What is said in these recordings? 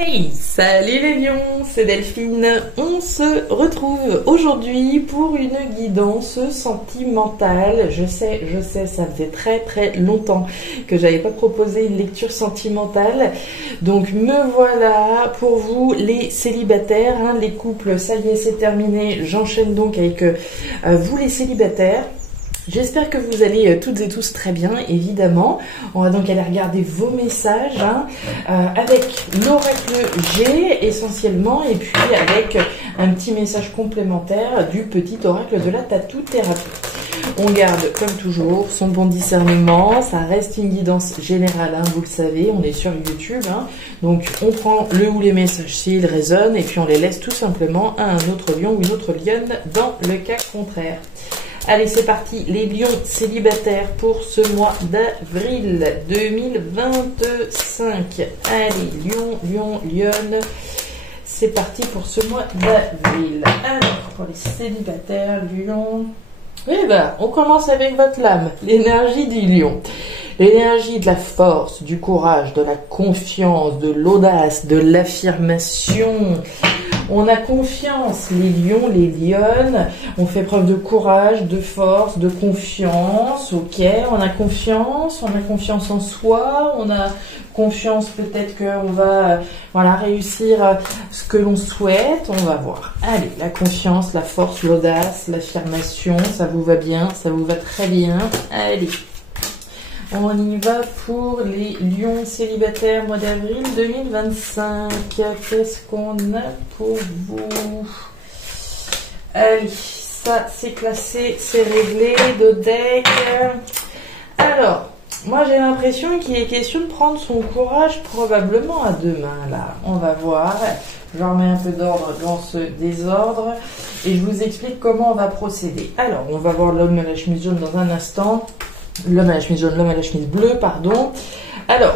Hey, salut les lions, c'est Delphine. On se retrouve aujourd'hui pour une guidance sentimentale. Je sais, ça faisait très longtemps que j'avais pas proposé une lecture sentimentale. Donc me voilà pour vous les célibataires, les couples, ça y est, c'est terminé. J'enchaîne donc avec vous les célibataires. J'espère que vous allez toutes et tous très bien, évidemment. On va donc aller regarder vos messages avec l'oracle G essentiellement et puis avec un petit message complémentaire du petit oracle de la tattoo thérapie. On garde comme toujours son bon discernement, ça reste une guidance générale, vous le savez, on est sur YouTube. Donc on prend le ou les messages s'ils résonnent et puis on les laisse tout simplement à un autre lion ou une autre lionne dans le cas contraire. Allez, c'est parti, les lions célibataires pour ce mois d'avril 2025. Allez, lionne, c'est parti pour ce mois d'avril. Alors, pour les célibataires, lion... on commence avec votre lame, l'énergie du lion. L'énergie de la force, du courage, de la confiance, de l'audace, de l'affirmation. On a confiance, les lions, les lionnes, on fait preuve de courage, de force, de confiance, ok, on a confiance en soi, on a confiance peut-être qu'on va réussir ce que l'on souhaite, on va voir. Allez, la confiance, la force, l'audace, l'affirmation, ça vous va bien, ça vous va très bien, allez. On y va pour les lions célibataires mois d'avril 2025. Qu'est-ce qu'on a pour vous? Allez, ça c'est classé, c'est réglé, de deck. Alors, moi j'ai l'impression qu'il est question de prendre son courage probablement à deux mains là. On va voir. Je remets un peu d'ordre dans ce désordre et je vous explique comment on va procéder. Alors, on va voir l'homme à la chemise jaune dans un instant. L'homme à la chemise jaune, l'homme à la chemise bleue, pardon. Alors,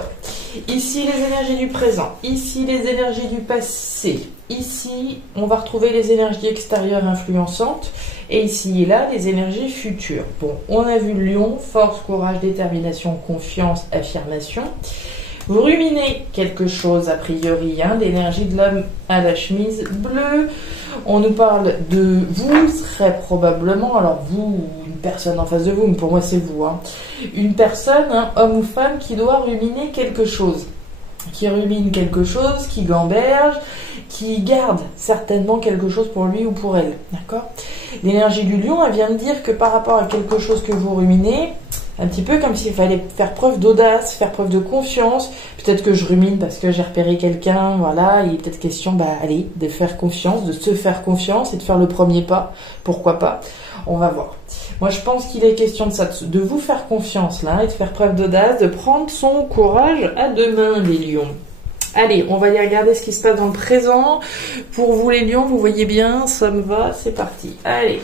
ici les énergies du présent, ici les énergies du passé, ici on va retrouver les énergies extérieures influençantes, et ici et là les énergies futures. Bon, on a vu le lion, force, courage, détermination, confiance, affirmation. Vous ruminez quelque chose a priori, l'énergie de l'homme à la chemise bleue. On nous parle de vous, serez probablement, alors vous, une personne en face de vous, mais pour moi c'est vous, une personne, homme ou femme, qui doit ruminer quelque chose, qui rumine quelque chose, qui gamberge, qui garde certainement quelque chose pour lui ou pour elle, d'accord? L'énergie du lion, elle vient me dire que par rapport à quelque chose que vous ruminez, un petit peu comme s'il fallait faire preuve d'audace, faire preuve de confiance. Peut-être que je rumine parce que j'ai repéré quelqu'un, il est peut-être question, de faire confiance, de se faire confiance et de faire le premier pas. Pourquoi pas? On va voir. Moi, je pense qu'il est question de ça, de vous faire confiance là et de faire preuve d'audace, de prendre son courage à deux mains, les lions. Allez, on va aller regarder ce qui se passe dans le présent. Pour vous, les lions, vous voyez bien, ça me va, c'est parti. Allez.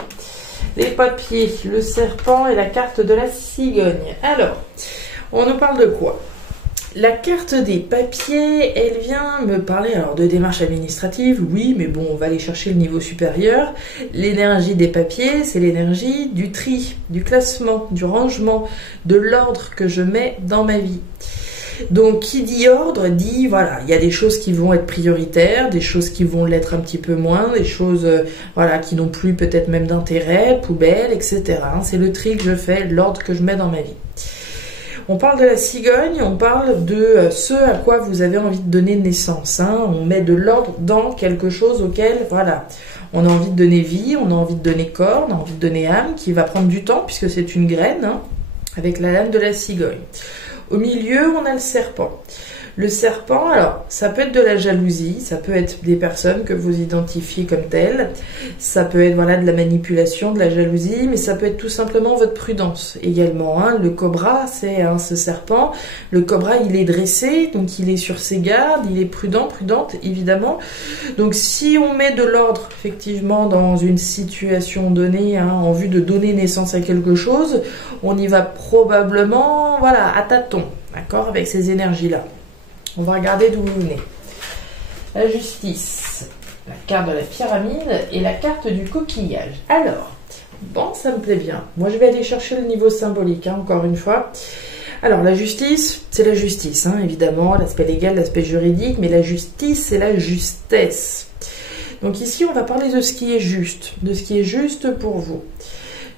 Les papiers, le serpent et la carte de la cigogne. Alors, on nous parle de quoi? La carte des papiers, elle vient me parler de démarches administratives, oui, mais bon, on va aller chercher le niveau supérieur. L'énergie des papiers, c'est l'énergie du tri, du classement, du rangement, de l'ordre que je mets dans ma vie. Donc, qui dit ordre, dit, il y a des choses qui vont être prioritaires, des choses qui vont l'être un petit peu moins, des choses, qui n'ont plus peut-être même d'intérêt, poubelle, etc. C'est le tri que je fais, l'ordre que je mets dans ma vie. On parle de la cigogne, on parle de ce à quoi vous avez envie de donner naissance. On met de l'ordre dans quelque chose auquel, on a envie de donner vie, on a envie de donner corps, on a envie de donner âme, qui va prendre du temps puisque c'est une graine, avec la lame de la cigogne. Au milieu, on a le serpent. Le serpent, alors, ça peut être de la jalousie, ça peut être des personnes que vous identifiez comme telles, ça peut être de la manipulation, de la jalousie, mais ça peut être tout simplement votre prudence également. Le cobra, c'est ce serpent. Le cobra, il est dressé, donc il est sur ses gardes, il est prudente évidemment. Donc si on met de l'ordre effectivement dans une situation donnée, en vue de donner naissance à quelque chose, on y va probablement, à tâtons, d'accord, avec ces énergies-là. On va regarder d'où vous venez. La justice, la carte de la pyramide et la carte du coquillage. Alors, bon, ça me plaît bien. Moi, je vais aller chercher le niveau symbolique, encore une fois. Alors la justice, c'est la justice, hein, évidemment, l'aspect légal, l'aspect juridique, mais la justice, c'est la justesse. Donc ici, on va parler de ce qui est juste, de ce qui est juste pour vous.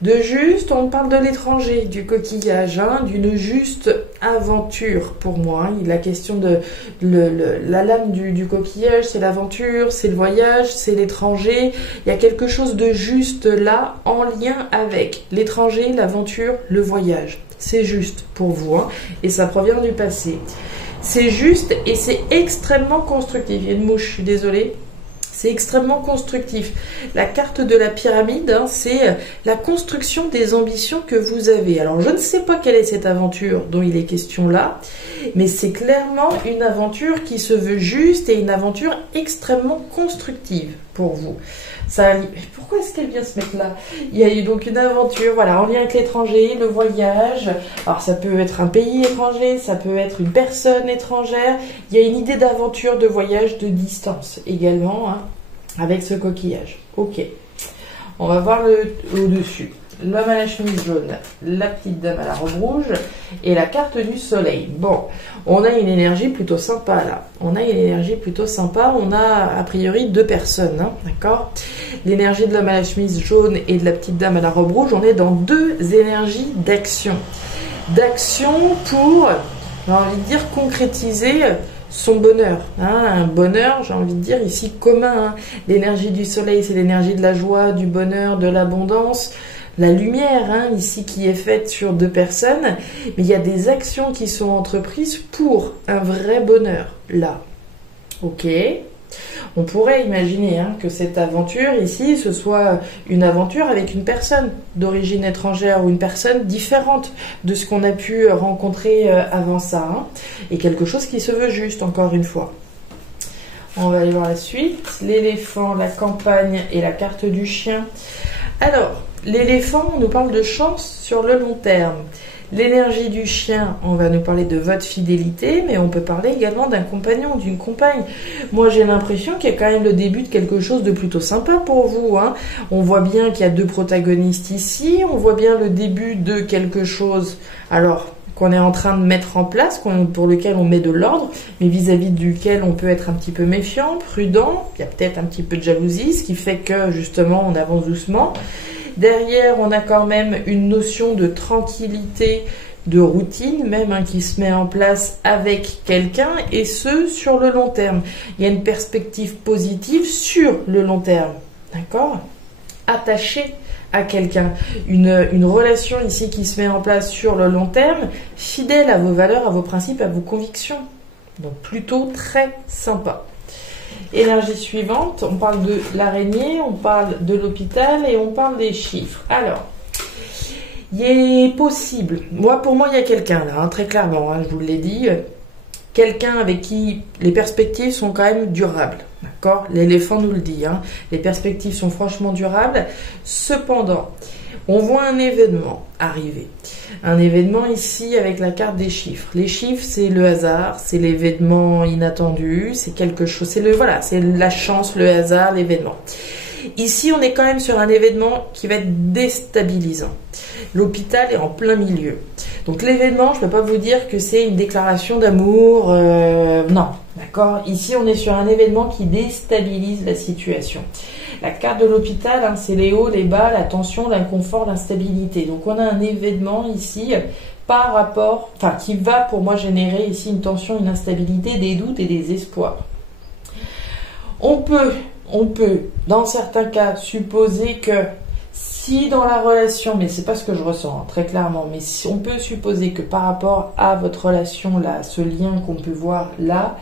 De juste, on parle de l'étranger, du coquillage, hein, d'une juste aventure pour moi. Hein. La question de la lame du coquillage, c'est l'aventure, c'est le voyage, c'est l'étranger. Il y a quelque chose de juste là, en lien avec l'étranger, l'aventure, le voyage. C'est juste pour vous, hein, et ça provient du passé. C'est juste et c'est extrêmement constructif. Il y a une mouche, je suis désolée. C'est extrêmement constructif. La carte de la pyramide, hein, c'est la construction des ambitions que vous avez. Alors, je ne sais pas quelle est cette aventure dont il est question là, mais c'est clairement une aventure qui se veut juste et une aventure extrêmement constructive pour vous. Ça, pourquoi est-ce qu'elle vient se mettre là? Il y a eu donc une aventure, voilà, en lien avec l'étranger, le voyage. Alors, ça peut être un pays étranger, ça peut être une personne étrangère. Il y a une idée d'aventure, de voyage, de distance également, hein, avec ce coquillage. Ok. On va voir le au-dessus. L'homme à la chemise jaune, la petite dame à la robe rouge et la carte du soleil. Bon, on a une énergie plutôt sympa là. On a une énergie plutôt sympa. On a a priori deux personnes, hein, d'accord? L'énergie de l'homme à la chemise jaune et de la petite dame à la robe rouge, on est dans deux énergies d'action. D'action pour, j'ai envie de dire, concrétiser son bonheur, hein, un bonheur, j'ai envie de dire ici commun. Hein. L'énergie du soleil, c'est l'énergie de la joie, du bonheur, de l'abondance. La lumière, hein, ici, qui est faite sur deux personnes, mais il y a des actions qui sont entreprises pour un vrai bonheur, là. Ok. On pourrait imaginer, hein, que cette aventure, ici, ce soit une aventure avec une personne d'origine étrangère ou une personne différente de ce qu'on a pu rencontrer avant ça, hein, et quelque chose qui se veut juste, encore une fois. On va aller voir la suite. L'éléphant, la campagne et la carte du chien. Alors, l'éléphant, on nous parle de chance sur le long terme. L'énergie du chien, on va nous parler de votre fidélité, mais on peut parler également d'un compagnon, d'une compagne. Moi, j'ai l'impression qu'il y a quand même le début de quelque chose de plutôt sympa pour vous. Hein. On voit bien qu'il y a deux protagonistes ici, on voit bien le début de quelque chose, alors qu'on est en train de mettre en place, pour lequel on met de l'ordre, mais vis-à-vis duquel on peut être un petit peu méfiant, prudent. Il y a peut-être un petit peu de jalousie, ce qui fait que, justement, on avance doucement. Derrière, on a quand même une notion de tranquillité, de routine même, hein, qui se met en place avec quelqu'un, et ce, sur le long terme. Il y a une perspective positive sur le long terme, d'accord? Attaché à quelqu'un. Une relation ici qui se met en place sur le long terme, fidèle à vos valeurs, à vos principes, à vos convictions. Donc plutôt très sympa. Énergie suivante, on parle de l'araignée, on parle de l'hôpital et on parle des chiffres. Alors, il est possible, pour moi il y a quelqu'un là, hein, très clairement, hein, je vous l'ai dit, quelqu'un avec qui les perspectives sont quand même durables, d'accord? L'éléphant nous le dit, hein, les perspectives sont franchement durables. Cependant, on voit un événement arriver. Un événement ici avec la carte des chiffres. Les chiffres, c'est le hasard, c'est l'événement inattendu, c'est quelque chose, c'est la chance, le hasard, l'événement. Ici, on est quand même sur un événement qui va être déstabilisant. L'hôpital est en plein milieu. Donc l'événement, je ne peux pas vous dire que c'est une déclaration d'amour, non, d'accord? Ici, on est sur un événement qui déstabilise la situation. La carte de l'hôpital, hein, c'est les hauts, les bas, la tension, l'inconfort, l'instabilité. Donc on a un événement ici par rapport, qui va pour moi générer ici une tension, une instabilité, des doutes et des espoirs. On peut, dans certains cas, supposer que si dans la relation, mais c'est pas ce que je ressens, hein, très clairement, mais si on peut supposer que par rapport à votre relation là, ce lien qu'on peut voir là,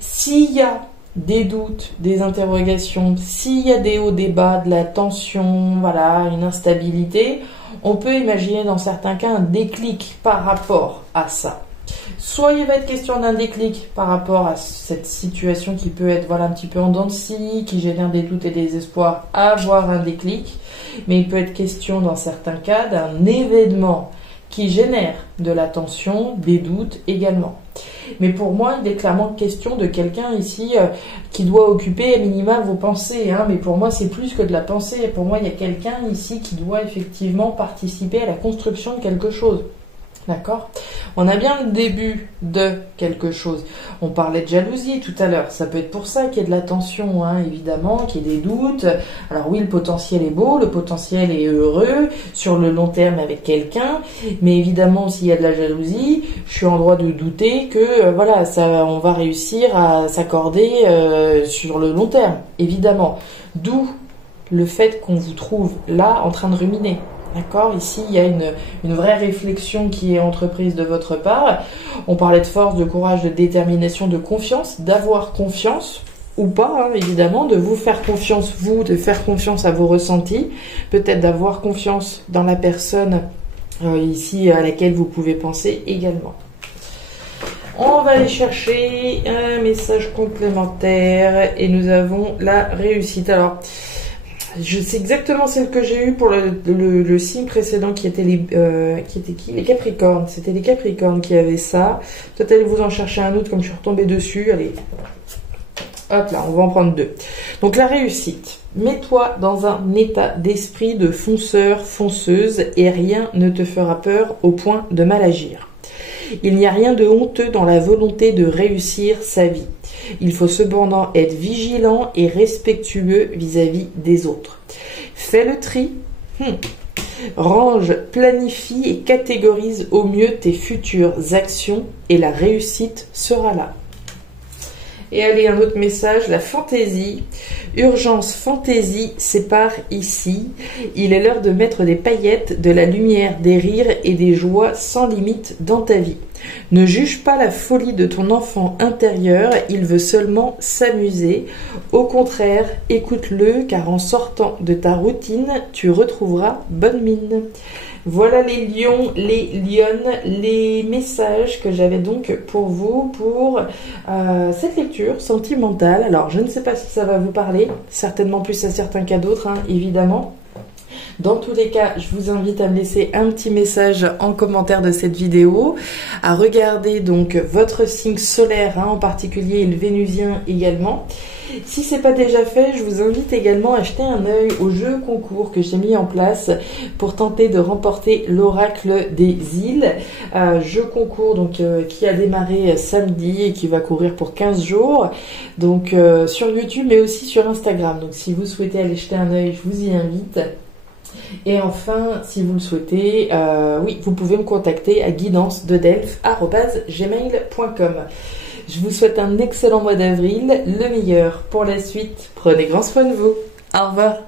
s'il y a des doutes, des interrogations, s'il y a des hauts, des bas, de la tension, voilà, une instabilité, on peut imaginer dans certains cas un déclic par rapport à ça. Soit il va être question d'un déclic par rapport à cette situation qui peut être un petit peu en dents de scie, qui génère des doutes et des espoirs, avoir un déclic, mais il peut être question dans certains cas d'un événement qui génère de la tension, des doutes également. Mais pour moi, il est clairement question de quelqu'un ici qui doit occuper à minima vos pensées. Hein, mais pour moi, c'est plus que de la pensée. Pour moi, il y a quelqu'un ici qui doit effectivement participer à la construction de quelque chose. D'accord? On a bien le début de quelque chose. On parlait de jalousie tout à l'heure. Ça peut être pour ça qu'il y ait de la tension, hein, évidemment, qu'il y ait des doutes. Alors oui, le potentiel est beau, le potentiel est heureux sur le long terme avec quelqu'un. Mais évidemment, s'il y a de la jalousie, je suis en droit de douter que voilà, ça, on va réussir à s'accorder sur le long terme, évidemment. D'où le fait qu'on vous trouve là en train de ruminer. D'accord? Ici, il y a une vraie réflexion qui est entreprise de votre part. On parlait de force, de courage, de détermination, de confiance, d'avoir confiance ou pas, hein, évidemment, de vous faire confiance, vous, de faire confiance à vos ressentis, peut-être d'avoir confiance dans la personne ici à laquelle vous pouvez penser également. On va aller chercher un message complémentaire et nous avons la réussite. Alors, je sais exactement celle que j'ai eue pour le signe précédent qui était les Capricornes. C'était les Capricornes qui avaient ça. Peut-être allez vous en chercher un autre comme je suis retombée dessus. Allez, hop là, on va en prendre deux. Donc la réussite. Mets-toi dans un état d'esprit de fonceur, fonceuse et rien ne te fera peur au point de mal agir. Il n'y a rien de honteux dans la volonté de réussir sa vie. Il faut cependant être vigilant et respectueux vis-à-vis des autres. Fais le tri. Range, planifie et catégorise au mieux tes futures actions et la réussite sera là. Et allez, un autre message, la fantaisie. Urgence, fantaisie, c'est par ici. Il est l'heure de mettre des paillettes, de la lumière, des rires et des joies sans limite dans ta vie. Ne juge pas la folie de ton enfant intérieur, il veut seulement s'amuser. Au contraire, écoute-le, car en sortant de ta routine, tu retrouveras bonne mine. Voilà les lions, les lionnes, les messages que j'avais donc pour vous pour cette lecture sentimentale. Alors, je ne sais pas si ça va vous parler, certainement plus à certains qu'à d'autres, hein, évidemment. Dans tous les cas, je vous invite à me laisser un petit message en commentaire de cette vidéo, à regarder donc votre signe solaire, hein, en particulier et le vénusien également. Si c'est pas déjà fait, je vous invite également à jeter un œil au jeu concours que j'ai mis en place pour tenter de remporter l'oracle des îles. Jeu concours donc qui a démarré samedi et qui va courir pour 15 jours. Donc sur YouTube mais aussi sur Instagram. Donc si vous souhaitez aller jeter un œil, je vous y invite. Et enfin, si vous le souhaitez, oui, vous pouvez me contacter à guidance-de-delphes@gmail.com. Je vous souhaite un excellent mois d'avril, le meilleur pour la suite. Prenez grand soin de vous. Au revoir.